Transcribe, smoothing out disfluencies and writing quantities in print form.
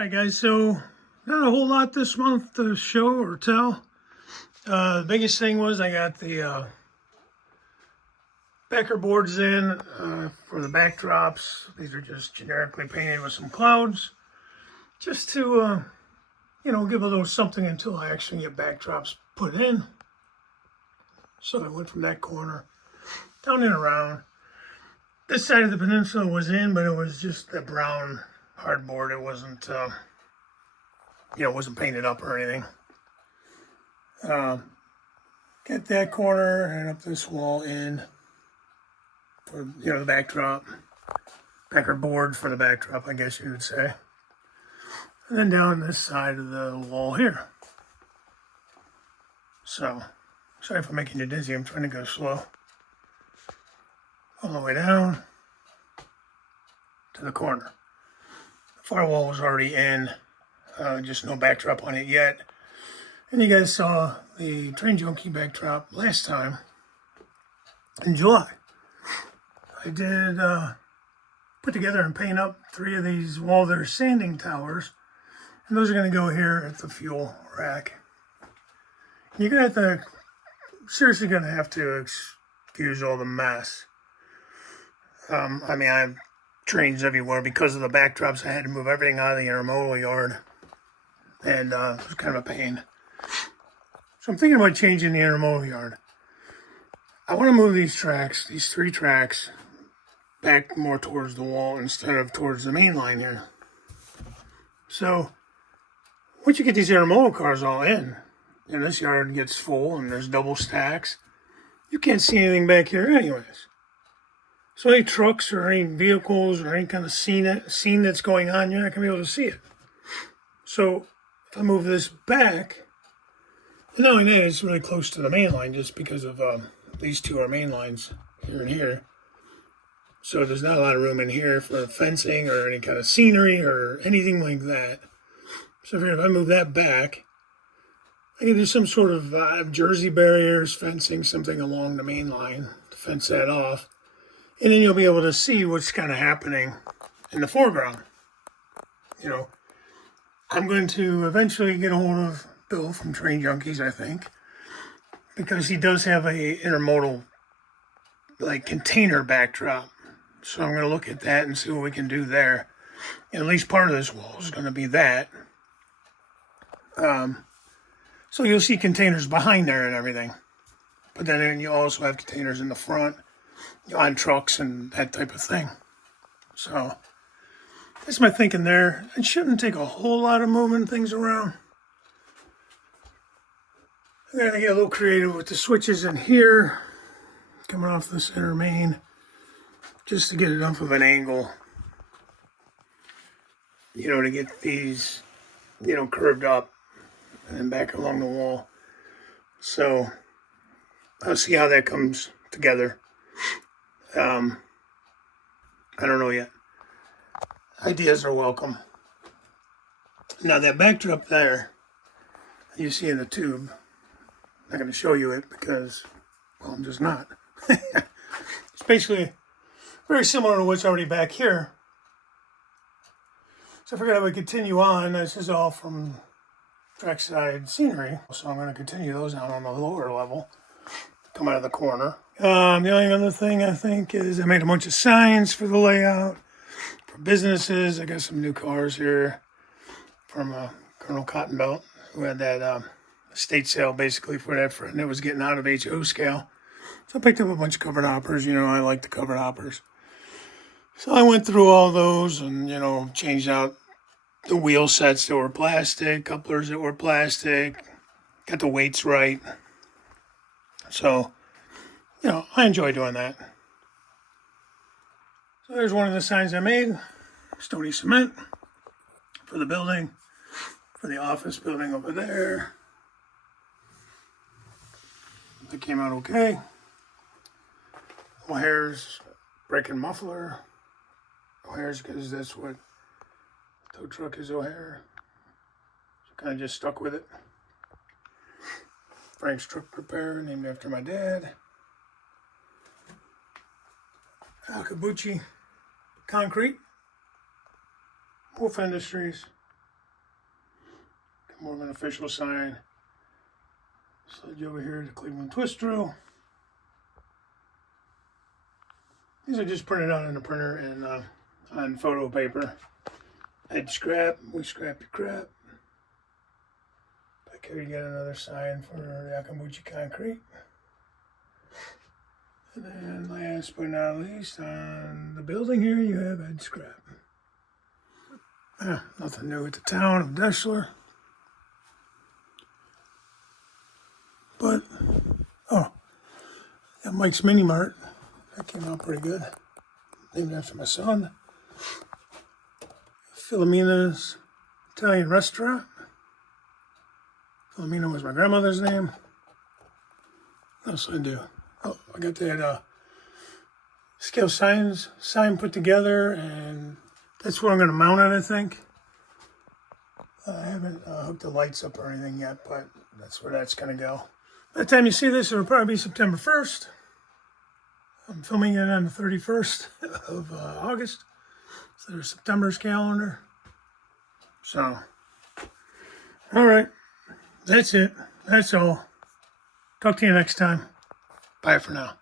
Alright guys, so not a whole lot this month to show or tell. The biggest thing was I got the backer boards in for the backdrops. These are just generically painted with some clouds. Just to, give a little something until I actually get backdrops put in. So I went from that corner down and around. This side of the peninsula was in, but it was just a brown hardboard. It wasn't, it wasn't painted up or anything. Get that corner and up this wall in for, the backdrop. Backer board for the backdrop, I guess you would say. And then down this side of the wall here. So, sorry for making you dizzy. I'm trying to go slow. All the way down to the corner. The firewall was already in, just no backdrop on it yet. And you guys saw the Train Junkie backdrop last time in July. I did put together and paint up 3 of these Walther sanding towers. And those are going to go here at the fuel rack. You're going to have to, seriously going to have to excuse all the mess. I have trains everywhere because of the backdrops. I had to move everything out of the intermodal yard. And it was kind of a pain. So I'm thinking about changing the intermodal yard. I want to move these 3 tracks, back more towards the wall instead of towards the main line here. So once you get these intermodal cars all in, and this yard gets full and there's double stacks, you can't see anything back here anyways. So any trucks or any vehicles or any kind of scene that's going on, you're not going to be able to see it. So if I move this back, and not only that, it's really close to the main line just because of these 2 are main lines here and here. So there's not a lot of room in here for fencing or any kind of scenery or anything like that. So if I move that back, I can do some sort of jersey barriers, fencing, something along the main line to fence that off. And then you'll be able to see what's kind of happening in the foreground. I'm going to eventually get a hold of Bill from Train Junkies, I think, because he does have a intermodal container backdrop. So I'm going to look at that and see what we can do there. And at least part of this wall is going to be that. So you'll see containers behind there and everything. But then you also have containers in the front, on trucks and that type of thing. So that's my thinking there. It shouldn't take a whole lot of moving things around. I'm going to get a little creative with the switches in here, coming off the center main, just to get enough of an angle, to get these, curved up and then back along the wall. So I'll see how that comes together. I don't know yet. Ideas are welcome. Now that backdrop there, you see in the tube, I'm not going to show you it because, well, I'm just not. It's basically very similar to what's already back here. So I figured I would continue on. This is all from trackside scenery. So I'm going to continue those out on the lower level. Come out of the corner. The only other thing I think is I made a bunch of signs for the layout. For businesses, I got some new cars here from Colonel Cottonbelt, who had that estate sale basically for that friend that was getting out of HO scale. So I picked up a bunch of covered hoppers. I like the covered hoppers. So I went through all those and, changed out the wheel sets that were plastic, couplers that were plastic, got the weights right. So, I enjoy doing that. So there's one of the signs I made. Stony cement for the building, for the office building over there. That came out okay. O'Hare's brake and muffler. O'Hare's because that's what tow truck is, O'Hare. So kind of just stuck with it. Frank's Truck Repair, named after my dad. Akabuchi Concrete. Wolf Industries. more of an official sign. Slide you over here to Cleveland Twist Drill. These are just printed out on the printer and on photo paper. Head scrap, we scrap your crap. Back here you got another sign for Yakabuchi Concrete. And then last but not least, on the building here you have head scrap. Nothing new with the town of Deschler. But, oh, got Mike's Mini Mart. That came out pretty good. Named after my son. Filomena's Italian Restaurant. Filomena was my grandmother's name. What else did I do? Oh, I got that scale sign put together, and that's where I'm going to mount it, I think. I haven't hooked the lights up or anything yet, but that's where that's going to go. By the time you see this, it'll probably be September 1st. I'm filming it on the 31st of August. So there's September's calendar. So, all right. That's it. That's all. Talk to you next time. Bye for now.